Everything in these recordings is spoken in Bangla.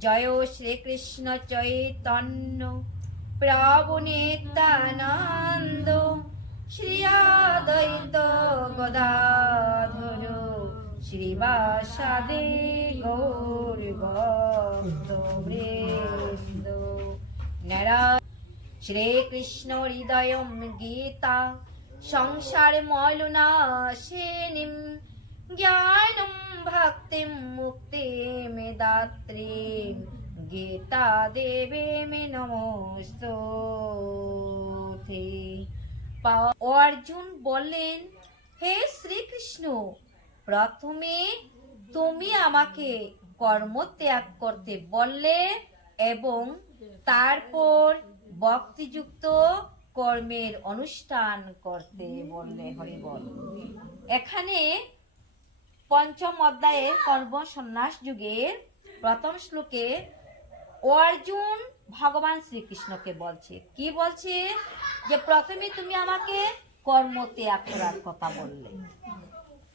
জয় শ্রীকৃষ্ণ চৈতন্য প্রভু নিত্যানন্দ শ্রী অদ্বৈত গদাধর, শ্রীবাসাদে গৌর বৃন্দ। নরা, শ্রীকৃষ্ণ হৃদয় গীতা, সংসার মলনাশিনীম জ্ঞানম ভক্তিম মুক্তিম দাত্রীম গীতা দেবে মে নমস্তে অর্জুন বললেন হে শ্রীকৃষ্ণ প্রথমে তুমি আমাকে কর্ম ত্যাগ করতে বললে এবং তারপর ভক্তিযুক্ত কর্মের অনুষ্ঠান করতে বললে। হরিবল এখানে পঞ্চম অধ্যায়ের কর্ম সন্ন্যাস যুগের প্রথম শ্লোকে অর্জুন, ভগবান শ্রীকৃষ্ণকে বলছে। কি বলছে? যে প্রথমে তুমি আমাকে কর্ম ত্যাগ করার কথা বললে।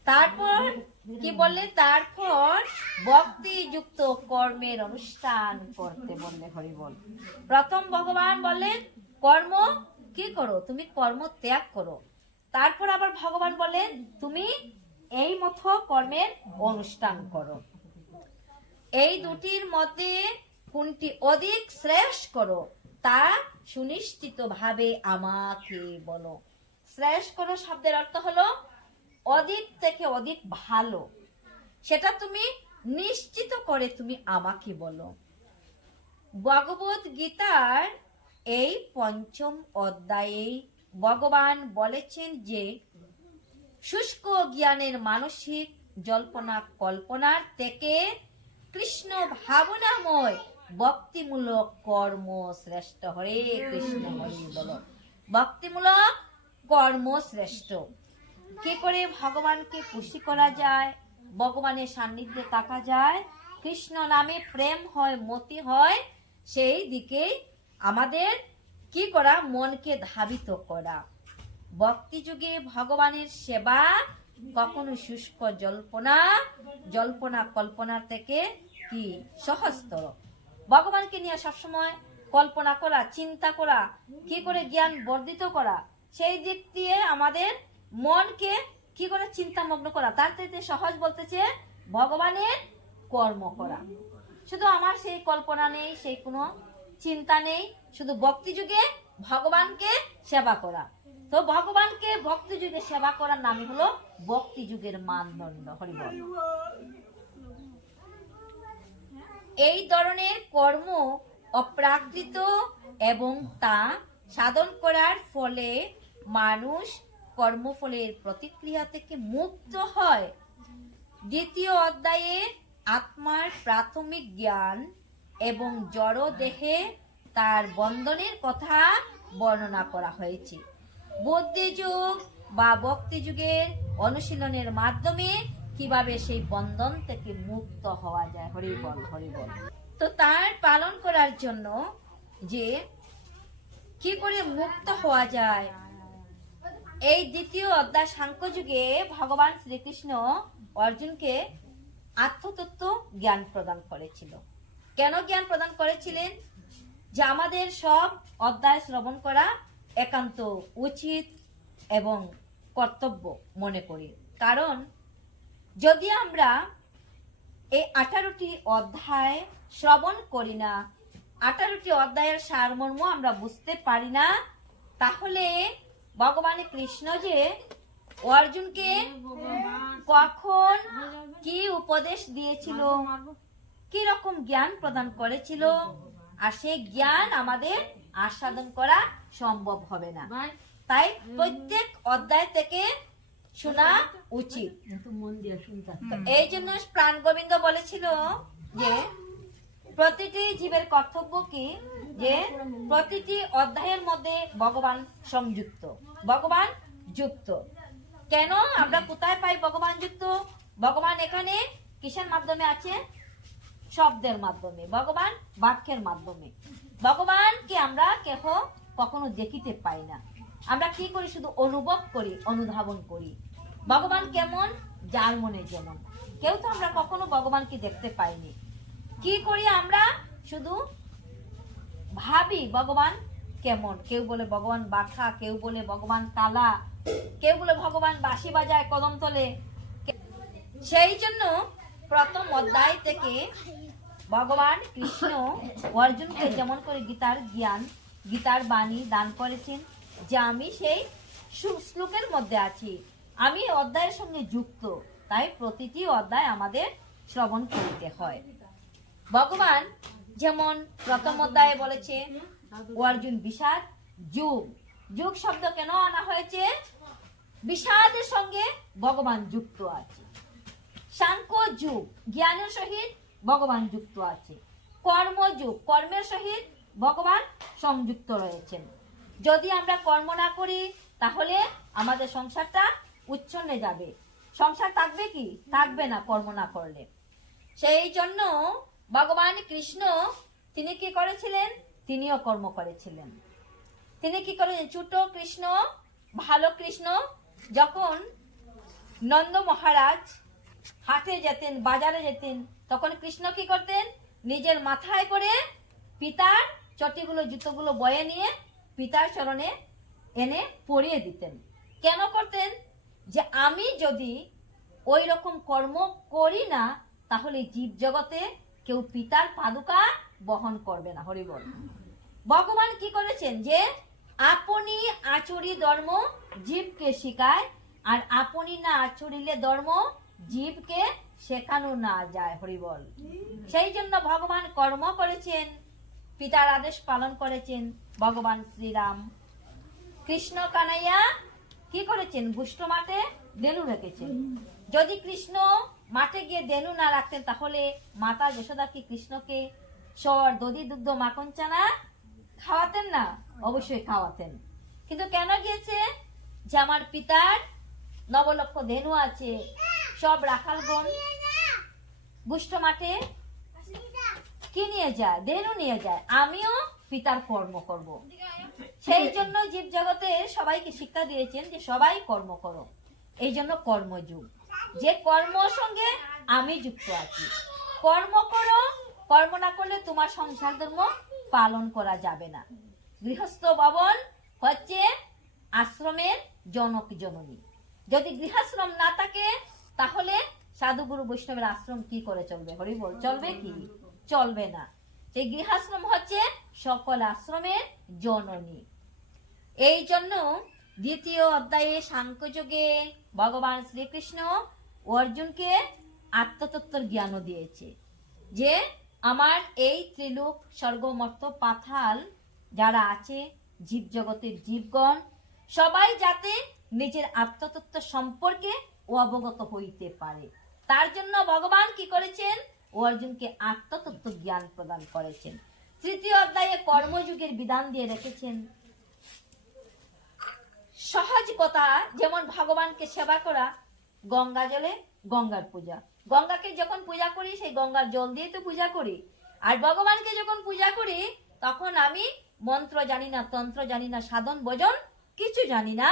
তারপর কি বললে? তারপর ভক্তিযুক্ত কর্মের অনুষ্ঠান করতে বললে হরিবল প্রথম ভগবান বললেন, কর্ম কি করো? তুমি কর্ম ত্যাগ করো। তারপর আবার ভগবান বলেন তুমি এই মতো কর্মের অনুষ্ঠান করো। এই দুটির মধ্যে কোনটি অধিক শ্রেষ্ঠ করো, তা সুনিশ্চিত ভাবে আমাকে বলো। শ্রেষ্ঠ করো শব্দের অর্থ হলো অধিক থেকে অধিক ভালো। সেটা তুমি নিশ্চিত করে তুমি আমাকে বলো। ভগবত গীতার এই পঞ্চম অধ্যায়ে ভগবান বলেছেন যে শুষ্ক জ্ঞানের মানসিক জল্পনা কল্পনার থেকে কৃষ্ণ ভাবনাময় ভক্তিমূলক কর্ম শ্রেষ্ঠ। হরে কৃষ্ণ, হরি বল। ভক্তিমূলক কর্ম শ্রেষ্ঠ। কি করে ভগবানকে খুশি করা যায়, ভগবানের সান্নিধ্যে থাকা যায়, কৃষ্ণ নামে প্রেম হয়, মতি হয়, সেই দিকে আমাদের কি করা, মনকে ধাবিত করা। ভক্তি যুগে ভগবানের সেবা, কখনো শুষ্ক জল্পনা জল্পনা কল্পনা থেকে কি? সহজতর ভগবানকে নিয়ে সবসময় কল্পনা করা, চিন্তা করা, কি করে জ্ঞান বর্ধিত করা, সেই দিক দিয়ে আমাদের মনকে কি করে চিন্তামগ্ন করা, তার চাইতে সহজ বলতেছে ভগবানের কর্ম করা। শুধু আমার সেই কল্পনা নেই, সেই কোনো চিন্তা নেই, শুধু ভক্তি যুগে ভগবানকে সেবা করা। তো ভগবানকে ভক্তি যুগে সেবা করার নামই হলো ভক্তি যুগের মানদণ্ড হরিবল এই ধরনের কর্ম অপ্রাকৃত এবং তা সাধন করার ফলে মানুষ কর্মফলের প্রতিক্রিয়া থেকে মুক্ত হয়। দ্বিতীয় অধ্যায়ে আত্মার প্রাথমিক জ্ঞান এবং জড় দেহে তার বন্ধনের কথা বর্ণনা করা হয়েছে। বুদ্ধিযুগ বা ভক্তি যুগের অনুশীলনের মাধ্যমে কীভাবে সেই বন্ধন থেকে মুক্ত হওয়া যায়? হরিবল হরিবল তো তার পালন করার জন্য যে কি করে মুক্ত হওয়া যায়? এই দ্বিতীয় অধ্যায় সাংখ্য যুগে ভগবান শ্রীকৃষ্ণ অর্জুনকে আত্মতত্ত্ব জ্ঞান প্রদান করেছিল। কেন জ্ঞান প্রদান করেছিলেন? যে আমাদের সব অধ্যায় শ্রবণ করা একান্ত উচিত এবং কর্তব্য মনে করি। কারণ যদি আমরা এই আঠারোটি অধ্যায় শ্রবণ করি না আঠারোটি অধ্যায়ের সারমর্ম আমরা বুঝতে পারি না তাহলে ভগবান কৃষ্ণ যে অর্জুনকে কখন কি উপদেশ দিয়েছিল কি রকম জ্ঞান প্রদান করেছিল আর সেই জ্ঞান আমাদের আস্বাদন করা সম্ভব হবে না। তাই প্রত্যেক অধ্যায় থেকে শোনা উচিত। এই জন্য প্রাণ গোবিন্দ বলেছিল যে প্রতিটি জীবের কর্তব্য কি? যে প্রতিটি অধ্যায়ের মধ্যে ভগবান সংযুক্ত ভগবান যুক্ত। কেন? আমরা কোথায় পাই ভগবান যুক্ত? ভগবান এখানে কিসের মাধ্যমে আছে? শব্দের মাধ্যমে, ভগবান বাক্যের মাধ্যমে। ভগবানকে আমরা কেহ কখনো দেখিতে পাই না? আমরা কি করি? শুধু অনুভব করি, অনুধাবন করি। ভগবান কেমন? যার মনে যেমন। কেউ তো আমরা কখনো ভগবানকে দেখতে পাইনি। কি করি আমরা? শুধু ভাবি ভগবান কেমন। কেউ বলে ভগবান বাখা কেউ বলে ভগবান কালা কেউ বলে ভগবান বাঁশি বাজায় কদম তোলে সেই জন্য প্রথম অধ্যায় থেকে ভগবান কৃষ্ণ অর্জুনকে যেমন করে গীতার জ্ঞান, গীতার বাণী দান করেছেন, যে আমি সেই শ্লোকের মধ্যে আছি। আমি অধ্যায়ের সঙ্গে যুক্ত, তাই প্রতিটি অধ্যায় আমাদের শ্রবণ করতে হয়। ভগবান যেমন প্রথম অধ্যায়ে বলেছে অর্জুন, বিষাদ, যুগ। যুগ শব্দ কেন আনা হয়েছে? বিষাদের সঙ্গে ভগবান যুক্ত আছে। সাংখ্য যুগ জ্ঞানের সহিত ভগবান যুক্ত আছে। কর্মযুগ, কর্মের সহিত ভগবান সংযুক্ত রয়েছেন। যদি আমরা কর্ম না করি, তাহলে আমাদের সংসারটা উচ্ছন্নে যাবে। সংসার থাকবে কি? থাকবে না কর্ম না করলে। সেই জন্য ভগবান কৃষ্ণ, তিনি কি করেছিলেন? তিনিও কর্ম করেছিলেন। তিনি কি করেছেন ছোট কৃষ্ণ, ভালো কৃষ্ণ, যখন নন্দ মহারাজ হাটে যেতেন, বাজারে যেতেন, তখন কৃষ্ণ কি করতেন? নিজের মাথায় করে পিতার চটিগুলো, জুতোগুলো বয়ে নিয়ে পিতার চরণে এনে পরিয়ে দিতেন। কেন করতেন? যে আমি যদি ওই রকম কর্ম করি না, তাহলে জীব জগতে কেউ পিতার পাদুকা বহন করবে না। হরিবল ভগবান কি করেছেন? যে আপনি আচরি ধর্ম জীবকে শিখায়, আর আপনি না আচরিলে ধর্ম জীবকে শেখানো না যায় হরিবল সেই জন্য ভগবান কর্ম করেছেন, পিতার আদেশ পালন করেছেন, ভগবান শ্রীরাম। কৃষ্ণ কানাইয়া কি করেছেন? গুষ্ট মাঠে দেনু রেখেছেন। যদি কৃষ্ণ মাঠে গিয়ে দেনু না রাখতেন, তাহলে মাতা যশোদা কি কৃষ্ণকে সর, দধি, দুগ্ধ, মাখন, চানা খাওয়াতেন না? অবশ্যই খাওয়াতেন। কিন্তু কেন গিয়েছে? যে আমার পিতার নবলক্ষ ধেনু আছে সব রাখালগণ গুষ্ট মাঠে কি নিয়ে যায়? ধেনু নিয়ে যায়। আমিও পিতার কর্ম করব। সেই জন্য জীব জগতে সবাইকে শিক্ষা দিয়েছেন যে সবাই কর্ম করো। এই জন্য কর্মযুগ। যে কর্মর সঙ্গে আমি যুক্ত আছি। কর্ম করো, কর্ম না করলে তোমার সংসার ধর্ম পালন করা যাবে না। গৃহস্থ ভবন হচ্ছে আশ্রমের জনক জননী। যদি গৃহাশ্রম না থাকে তাহলে সাধুগুরু বৈষ্ণবের আশ্রম কি করে চলবে? হরি বল চলবে কি? চলবে না। সেই গৃহাশ্রম হচ্ছে সকল আশ্রমের জননী। এই জন্য দ্বিতীয় অধ্যায়ে সাংখ্যযোগে ভগবান শ্রীকৃষ্ণ অর্জুনকে আত্মতত্ত্বর জ্ঞানও দিয়েছে যে আমার এই ত্রিলোক, স্বর্গমর্ত, পাথাল যারা আছে জীব জগতের জীবগণ, সবাই যাতে নিজের আত্মতত্ত্ব সম্পর্কে অবগত হইতে পারে। তার জন্য ভগবান কি করেছেন? অর্জুনকে আত্মতত্ত্ব জ্ঞান প্রদান করেছেন। তৃতীয় অধ্যায়ে কর্মযুগের বিধান দিয়ে রেখেছেন। সহজ কথা, যেমন ভগবানকে সেবা করা, গঙ্গা জলে গঙ্গার পূজা। গঙ্গাকে যখন পূজা করি, সেই গঙ্গার জল দিয়ে তো পূজা করি। আর ভগবানকে যখন পূজা করি, তখন আমি মন্ত্র জানি না, তন্ত্র জানি না, সাধন, ভজন কিছু জানি না।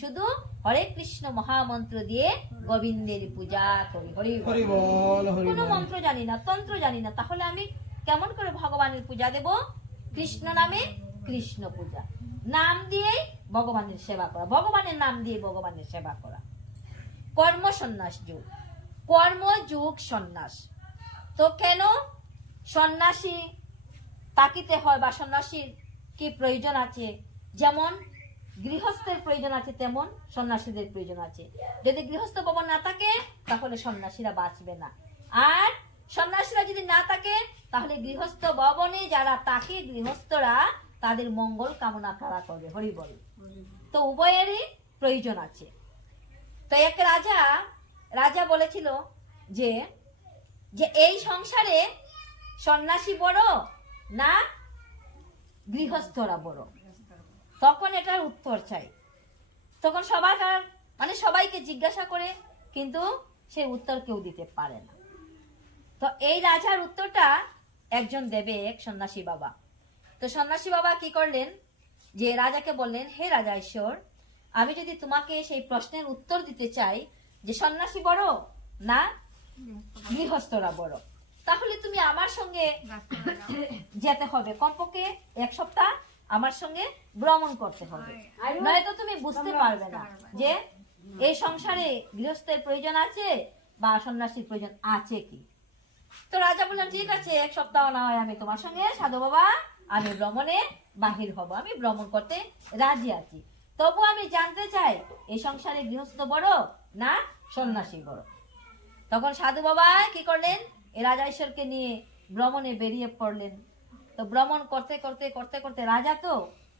শুধু হরে কৃষ্ণ মহামন্ত্র দিয়ে গোবিন্দের পূজা করি। হরি কোনো মন্ত্র জানি না তন্ত্র জানি না। তাহলে আমি কেমন করে ভগবানের পূজা দেব? কৃষ্ণ নামে কৃষ্ণ পূজা। নাম দিয়েই ভগবানের সেবা করা। ভগবানের নাম দিয়ে ভগবানের সেবা করা। কর্ম সন্ন্যাস যুগ। কর্ম যুগ সন্ন্যাস। তো কেন সন্ন্যাসী তাকিতে হয় বা সন্ন্যাসীর কি প্রয়োজন আছে? যেমন গৃহস্থের প্রয়োজন আছে তেমন, সন্ন্যাসীদের প্রয়োজন আছে। যদি গৃহস্থ ভবন না থাকে, তাহলে সন্ন্যাসীরা বাঁচবে না। আর সন্ন্যাসীরা যদি না থাকে, তাহলে গৃহস্থ ভবনে যারা থাকে, গৃহস্থরা তাদের মঙ্গল কামনা করা করবে। হরি বল। তো উভয়েরই প্রয়োজন আছে। তো এক রাজা রাজা বলেছিল যে যে এই সংসারে সন্ন্যাসী বড় না গৃহস্থরা বড়? তখন এটার উত্তর চাই। তখন সবার মানে সবাইকে জিজ্ঞাসা করে কিন্তু সেই উত্তর কেউ দিতে পারে না। তো এই রাজার উত্তরটা একজন দেবে এক সন্ন্যাসী বাবা। তো সন্ন্যাসী বাবা কি করলেন? যে রাজাকে বললেন হে রাজা ঈশ্বর আমি যদি তোমাকে সেই প্রশ্নের উত্তর দিতে চাই যে সন্ন্যাসী বড় না গৃহস্থরা বড় তাহলে তুমি আমার সঙ্গে যেতে হবে। কমপক্ষে এক সপ্তাহ আমার সঙ্গে ভ্রমণ করতে হবে। নয়তো তুমি বুঝতে পারবে না যে এই সংসারে গৃহস্থের প্রয়োজন আছে বা সন্ন্যাসীর প্রয়োজন আছে কি? তো রাজা বললেন ঠিক আছে এক সপ্তাহ না হয় আমি তোমার সঙ্গে। সাধু বাবা আমি ভ্রমণে বাহির হব। আমি ভ্রমণ করতে রাজি আছি। তবু আমি জানতে চাই এই সংসারে গৃহস্থ বড় না সন্ন্যাসী বড়? তখন সাধু বাবা কি করলেন? এই রাজা ঈশ্বরকে নিয়ে ভ্রমণে বেরিয়ে পড়লেন। তো ভ্রমণ করতে করতে করতে করতে রাজা তো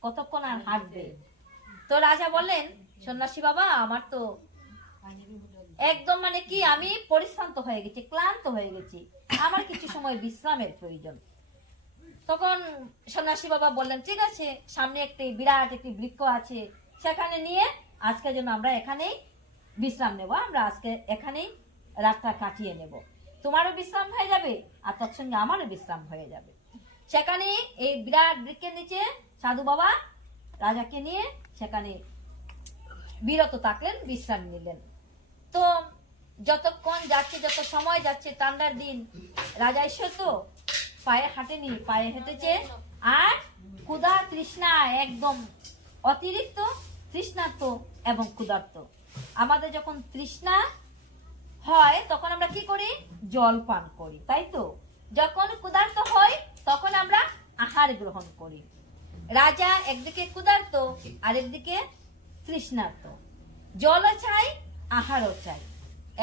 কতক্ষণ আর হাঁটবে? তো রাজা বললেন, সন্ন্যাসী বাবা, আমার তো একদম মানে কি, আমি পরিশ্রান্ত হয়ে গেছি, ক্লান্ত হয়ে গেছি। আমার কিছু সময় বিশ্রামের প্রয়োজন। তখন সন্ন্যাসী বাবা বললেন, ঠিক আছে, সামনে একটি বিরাট একটি বৃক্ষ আছে, সেখানে নিয়ে আজকের জন্য আমরা এখানেই বিশ্রাম নেব, আমরা আজকে এখানেই রাতটা কাটিয়ে নেব। তোমারও বিশ্রাম হয়ে যাবে, আর তৎসঙ্গে আমারও বিশ্রাম হয়ে যাবে। সেখানে এই বিরাট বৃক্ষের নিচে সাধু বাবা রাজাকে নিয়ে সেখানে বিরত থাকলেন, বিশ্রাম নিলেন। তো যতক্ষণ যাচ্ছে, যত সময় যাচ্ছে ঠান্ডার দিন, রাজা ঈশ্বর তো পায়ে হাঁটেনি, পায়ে হেঁটেছে। আর ক্ষুধা তৃষ্ণা একদম অতিরিক্ত তৃষ্ণার্ত এবং ক্ষুধার্ত। আমাদের যখন তৃষ্ণা হয়, তখন আমরা কি করি? জল পান করি, তাই তো? যখন ক্ষুধার্ত হয় তখন আমরা আহার গ্রহণ করি। রাজা একদিকে ক্ষুধার্ত আর একদিকে তৃষ্ণার্ত। জলও চাই, আহারও চাই।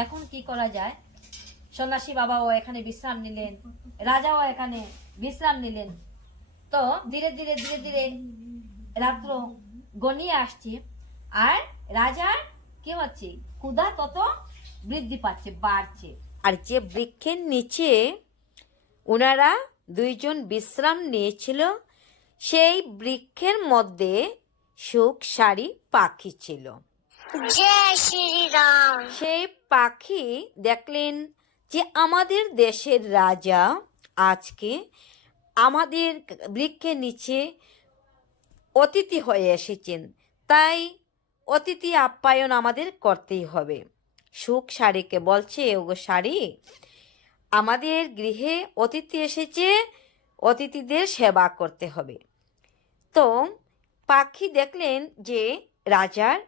এখন কি করা যায়? সন্ন্যাসী বাবাও এখানে বিশ্রাম নিলেন, রাজাও এখানে বিশ্রাম নিলেন। তো ধীরে ধীরে ধীরে ধীরে রাত্র গনিয়ে আসছে, আর রাজার কি হচ্ছে? ক্ষুধা তত বৃদ্ধি পাচ্ছে, বাড়ছে। আর যে বৃক্ষের নিচে ওনারা দুইজন বিশ্রাম নিয়েছিল। সেই বৃক্ষের মধ্যে সুখ সারি পাখি ছিল। সেই পাখি দেখলেন যে আমাদের দেশের রাজা আজকে আমাদের বৃক্ষের নিচে অতিথি হয়ে এসেছেন। তাই অতিথি আপ্যায়ন আমাদের করতেই হবে। সুখ শাড়িকে বলছে ওগো শাড়ি আমাদের গৃহে অতিথি এসেছে, অতিথিদের সেবা করতে হবে। তো পাখি দেখলেন যে রাজার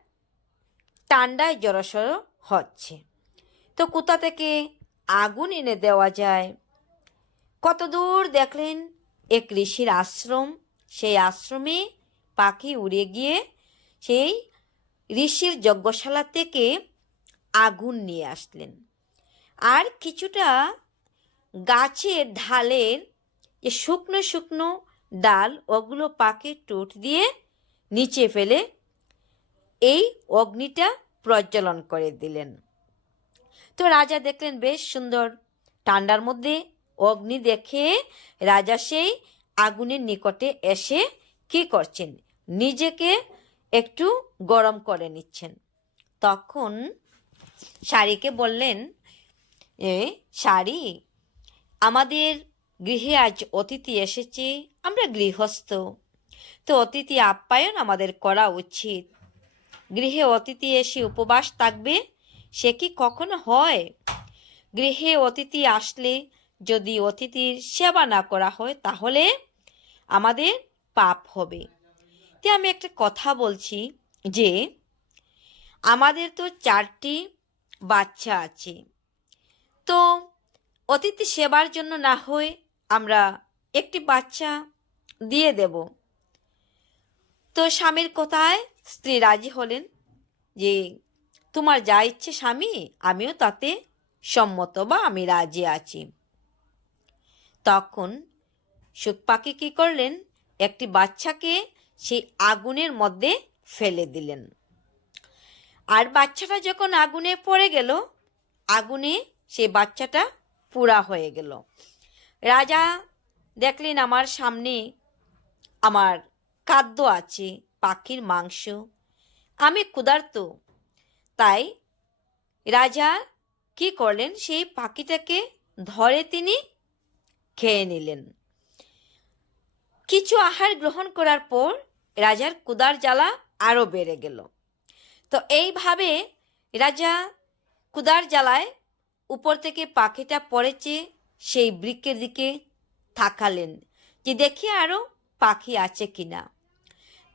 টান্ডায় জড়সড় হচ্ছে। তো কোথা থেকে আগুন এনে দেওয়া যায়? কত দূর দেখলেন এক ঋষির আশ্রম? সেই আশ্রমে পাখি উড়ে গিয়ে সেই ঋষির যজ্ঞশালা থেকে আগুন নিয়ে আসলেন। আর কিছুটা গাছের ঢালের যে শুকনো শুকনো ডাল, ওগুলো পাকে টুট দিয়ে নিচে ফেলে এই অগ্নিটা প্রজ্বলন করে দিলেন। তো রাজা দেখলেন বেশ সুন্দর। ঠান্ডার মধ্যে অগ্নি দেখে রাজা সেই আগুনের নিকটে এসে কি করছেন? নিজেকে একটু গরম করে নিচ্ছেন। তখন শাড়িকে বললেন, এ শাড়ি আমাদের গৃহে আজ অতিথি এসেছে, আমরা গৃহস্থ। তো অতিথি আপ্যায়ন আমাদের করা উচিত। গৃহে অতিথি এসে উপবাস থাকবে, সে কি কখনো হয়? গৃহে অতিথি আসলে যদি অতিথির সেবা না করা হয়, তাহলে আমাদের পাপ হবে। তো আমি একটা কথা বলছি যে, আমাদের তো চারটি বাচ্চা আছে। তো অতিথি সেবার জন্য না হয়ে আমরা একটি বাচ্চা দিয়ে দেব। তো স্বামীর কথায় স্ত্রী রাজি হলেন যে, তোমার যা ইচ্ছে স্বামী, আমিও তাতে সম্মত বা আমি রাজি আছি। তখন সুখ পাখি কী করলেন? একটি বাচ্চাকে সেই আগুনের মধ্যে ফেলে দিলেন। আর বাচ্চাটা যখন আগুনে পড়ে গেল, আগুনে সেই বাচ্চাটা পুরা হয়ে গেল। রাজা দেখলেন আমার সামনে আমার খাদ্য আছে, পাখির মাংস। আমি ক্ষুধার্ত। তাই রাজা কি করলেন? সেই পাখিটাকে ধরে তিনি খেয়ে নিলেন। কিছু আহার গ্রহণ করার পর রাজার কুদার জ্বালা আরও বেড়ে গেল। তো এইভাবে রাজা কুদার জ্বালায় উপর থেকে পাখিটা পড়েছে সেই বৃক্ষের দিকে থাকালেন যে দেখি আরও পাখি আছে কিনা।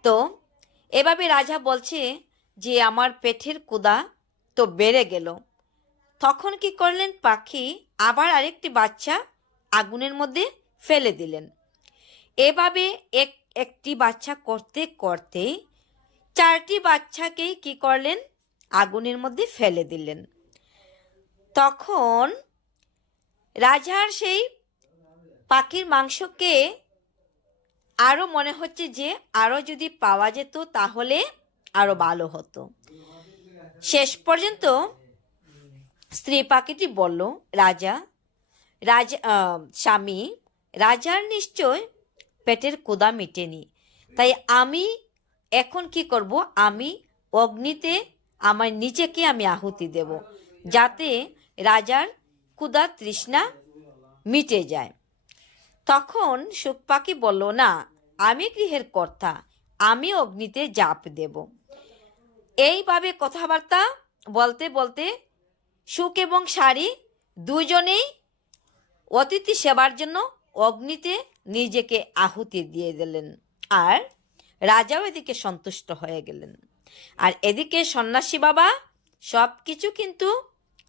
তো এভাবে রাজা বলছে যে আমার পেটের কুদা তো বেড়ে গেল। তখন কি করলেন? পাখি আবার আরেকটি বাচ্চা আগুনের মধ্যে ফেলে দিলেন। এভাবে এক, একটি বাচ্চা করতে করতে চারটি বাচ্চাকেই কি করলেন? আগুনের মধ্যে ফেলে দিলেন। তখন রাজার সেই পাখির মাংসকে আরও মনে হচ্ছে যে আরও যদি পাওয়া যেত তাহলে আরও ভালো হতো। শেষ পর্যন্ত স্ত্রী পাখিটি বলল, রাজা রাজা স্বামী, রাজার নিশ্চয় পেটের কোদা মিটেনি। তাই আমি এখন কি করব? আমি অগ্নিতে আমার নিজেকে আমি আহুতি দেব। যাতে রাজার ক্ষুদা তৃষ্ণা মিটে যায়। তখন সুখ পাখি বলল, না, আমি গৃহের কর্তা, আমি অগ্নিতে জাপ দেব। এইভাবে কথাবার্তা বলতে বলতে সুখ এবং শাড়ি দুজনেই অতিথি সেবার জন্য অগ্নিতে নিজেকে আহুতি দিয়ে দিলেন আর রাজাও এদিকে সন্তুষ্ট হয়ে গেলেন। আর এদিকে সন্ন্যাসী বাবা সব কিছু কিন্তু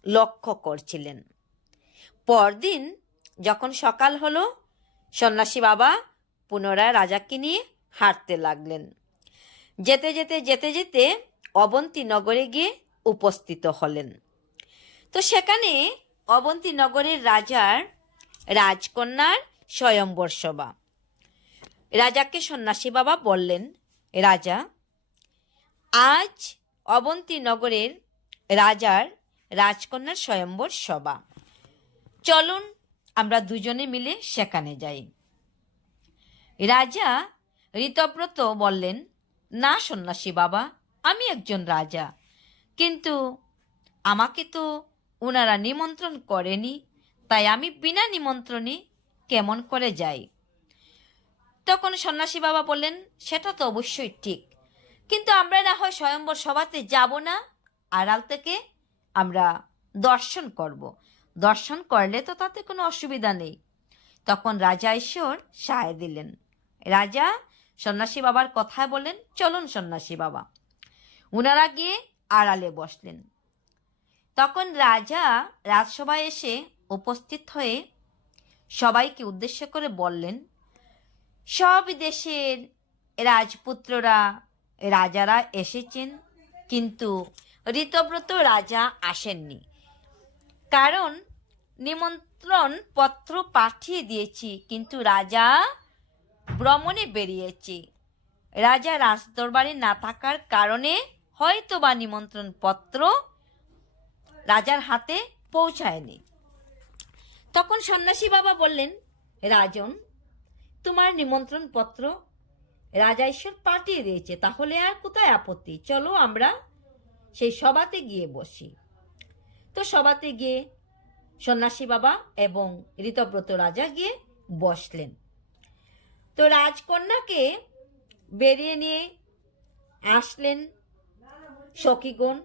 লক্ষ্য করছিলেন। পরদিন যখন সকাল হলো, সন্ন্যাসী বাবা পুনরায় রাজাকে নিয়ে হাঁটতে লাগলেন। যেতে যেতে যেতে যেতে অবন্তী নগরে গিয়ে উপস্থিত হলেন। তো সেখানে অবন্তী নগরের রাজার রাজকন্যার স্বয়ম্বর সভা। রাজাকে সন্ন্যাসী বাবা বললেন, রাজা, আজ অবন্তী নগরের রাজার রাজকন্যার স্বয়ম্বর সভা। চলুন, আমরা দুজনে মিলে সেখানে যাই। রাজা ঋতব্রত বললেন, না সন্ন্যাসী বাবা, আমি একজন রাজা। কিন্তু আমাকে তো ওনারা নিমন্ত্রণ করেনি, তাই আমি বিনা নিমন্ত্রণে কেমন করে যাই? তখন সন্ন্যাসী বাবা বললেন, সেটা তো অবশ্যই ঠিক। কিন্তু আমরা না হয় স্বয়ম্বর সভাতে যাব না, আড়াল থেকে আমরা দর্শন করব। দর্শন করলে তো তাতে কোনো অসুবিধা নেই। তখন রাজা ঈশ্বর সায় দিলেন। রাজা, সন্ন্যাসী বাবার কথায় বললেন, চলুন সন্ন্যাসী বাবা। উনারা গিয়ে আড়ালে বসলেন। তখন রাজা রাজসভায় এসে উপস্থিত হয়ে সবাইকে উদ্দেশ্য করে বললেন, সব দেশের রাজপুত্ররা, রাজারা এসেছেন, কিন্তু ঋতব্রত রাজা আসেননি। কারণ নিমন্ত্রণ পত্র পাঠিয়ে দিয়েছি, কিন্তু রাজা ভ্রমণে বেরিয়েছে। রাজা রাজদরবারে না থাকার কারণে হয়তো বা নিমন্ত্রণ পত্র রাজার হাতে পৌঁছায়নি। তখন সন্ন্যাসী বাবা বললেন, রাজন, তোমার নিমন্ত্রণ পত্র রাজা ঈশ্বর পাঠিয়ে দিয়েছে, তাহলে আর কোথায় আপত্তি? চলো আমরা সেই সভাতে গিয়ে বসি। তো সভাতে গিয়ে সন্ন্যাসী বাবা এবং ঋতব্রত রাজা গিয়ে বসলেন। তো রাজকন্যাকে বেরিয়ে নিয়ে আসলেন সখীগণ।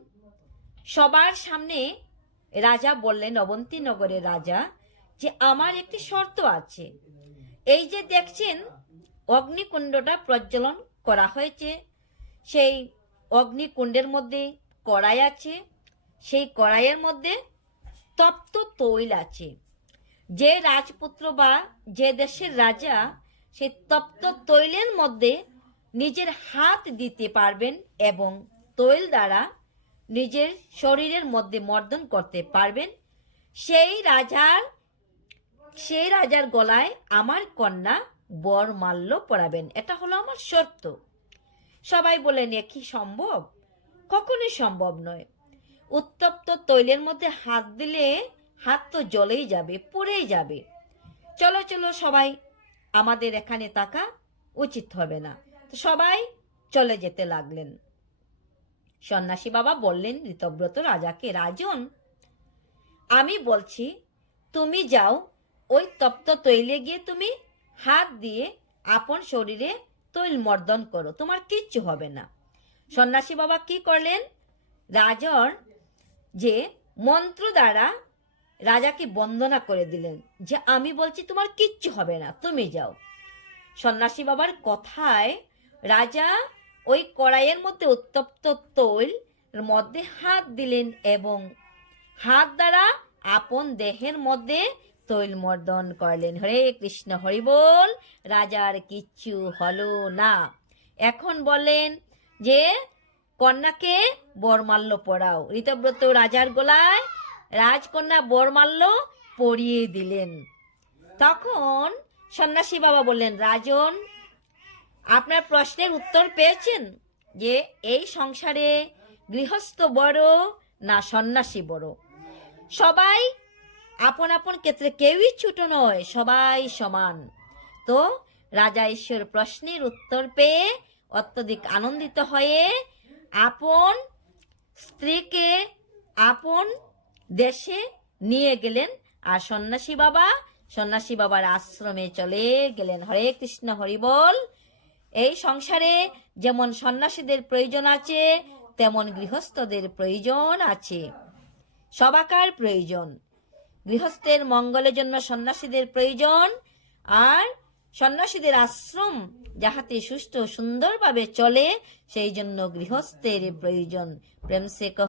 সবার সামনে রাজা বললেন অবন্তী নগরের রাজা, যে আমার একটি শর্ত আছে। এই যে দেখছেন, অগ্নিকুণ্ডটা প্রজ্বলন করা হয়েছে। সেই অগ্নিকুণ্ডের মধ্যে কড়াই আছে, সেই কড়াইয়ের মধ্যে তপ্ত তৈল আছে। যে রাজপুত্র বা যে দেশের রাজা সেই তপ্ত তৈলের মধ্যে নিজের হাত দিতে পারবেন এবং তৈল দ্বারা নিজের শরীরের মধ্যে মর্দন করতে পারবেন। সেই রাজার সেই রাজার গলায় আমার কন্যা বর মাল্য পরাবেন। এটা হলো আমার শর্ত। সবাই বলেন, এ কি সম্ভব? কখনোই সম্ভব নয়। উত্তপ্ত তৈলের মধ্যে হাত দিলে হাত তো জলেই যাবে, পড়েই যাবে। চলো চলো সবাই, আমাদের এখানে থাকা উচিত হবে না। তো সবাই চলে যেতে লাগলেন। সন্ন্যাসী বাবা বললেন, ঋতব্রত রাজাকে, রাজন, আমি বলছি, তুমি যাও, ওই তপ্ত তৈলে গিয়ে তুমি হাত দিয়ে আপন শরীরে তৈল মর্দন করো, তোমার কিচ্ছু হবে না। সন্ন্যাসী বাবা কি করলেন? রাজন যে মন্ত্র দ্বারা রাজাকে বন্দনা করে দিলেন, যে আমি বলছি তোমার কিচ্ছু হবে না, তুমি যাও। সন্ন্যাসী বাবার কথায় রাজা ওই কড়াইয়ের মধ্যে উত্তপ্ত তৈল মধ্যে হাত দিলেন এবং হাত দ্বারা আপন দেহের মধ্যে তৈল মর্দন করলেন। হরে কৃষ্ণ, হরি বল, রাজার কিচ্ছু হলো না। এখন বলেন যে কন্যাকে বরমাল্য পড়াও ঋতব্রত রাজার গলায় রাজকন্যা বরমাল্য পরিয়ে দিলেন। তখন সন্ন্যাসী বাবা বললেন, রাজন, আপনার প্রশ্নের উত্তর পেয়েছেন যে এই সংসারে গৃহস্থ বড় না সন্ন্যাসী বড়। সবাই আপন আপন ক্ষেত্রে কেউই ছোট নয়, সবাই সমান। তো রাজা ঈশ্বর প্রশ্নের উত্তর পেয়ে অত্যধিক আনন্দিত হয়ে আপন স্ত্রীকে আপন দেশে নিয়ে গেলেন। আর সন্ন্যাসী বাবা, সন্ন্যাসী বাবার আশ্রমে চলে গেলেন। হরে কৃষ্ণ, হরি বল। এই সংসারে যেমন সন্ন্যাসীদের প্রয়োজন আছে, তেমন গৃহস্থদের প্রয়োজন আছে। সবাকার প্রয়োজন। গৃহস্থের মঙ্গলের জন্য সন্ন্যাসীদের প্রয়োজন। আর সন্ন্যাসীদের আশ্রম যাহাতে সুস্থ সুন্দরভাবে চলে সেই জন্য গৃহস্থের প্রয়োজন। প্রেম সে কহ